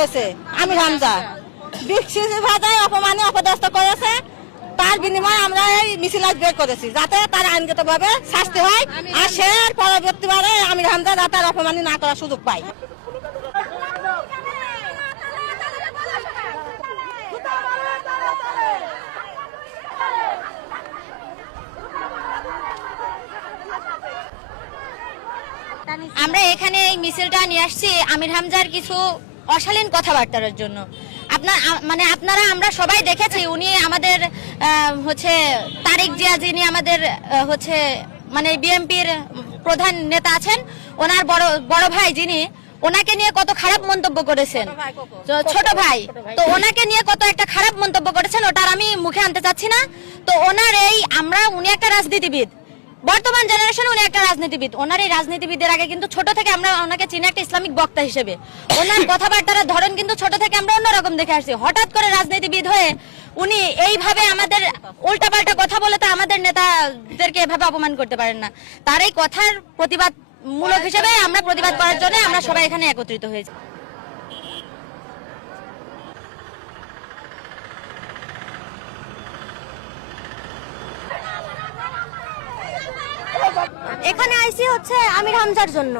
হয়েছে আমির হামজা বিসিসি ভাষায় অপমানে অপদস্থ করেছে, তার বিনিময়ে আমরা এই মিছিল আজ বের করেছি যাতে তার আইনগতভাবে শাস্তি হয়, আর সে পরবর্তীবারে আমির হামজা যাতে আর অপমানি না করার সুযোগ পায়। আমরা এখানে এই মিছিলটা নিয়ে আসছি আমির হামজার কিছু অশালীন কথাবার্তার জন্য। আপনারা আমরা সবাই দেখেছি, উনি আমাদের হচ্ছে তারেক জিয়া, যিনি আমাদের হচ্ছে বিএনপির প্রধান নেতা আছেন, ওনার বড় ভাই যিনি, ওনাকে নিয়ে কত খারাপ মন্তব্য করেছেন, ছোট ভাই, তো ওনাকে নিয়ে কত একটা খারাপ মন্তব্য করেছেন, ওটার আমি মুখে আনতে চাচ্ছি না। তো ওনার উনি একটা রাজনীতিবিদ, বর্তমান জেনারেশনে উনি একটা রাজনীতিবিদ। ওনার এই রাজনীতিবিদের আগে কিন্তু ছোট থেকে আমরা ওনাকে চিনি একটা ইসলামিক বক্তা হিসেবে। ওনার কথাবার্তার ধরন কিন্তু ছোট থেকে আমরা অন্যরকম দেখে আসছি। হঠাৎ করে রাজনীতিবিদ হয়ে উনি এইভাবে আমাদের উল্টাপাল্টা কথা বলে তো আমাদের নেতাদেরকে এভাবে অপমান করতে পারেন না। তার এই কথার প্রতিবাদ মূলক হিসেবে আমরা প্রতিবাদ করার জন্য আমরা সবাই এখানে একত্রিত হয়েছি। এখানে আইসি হচ্ছে আমির হামজার জন্য।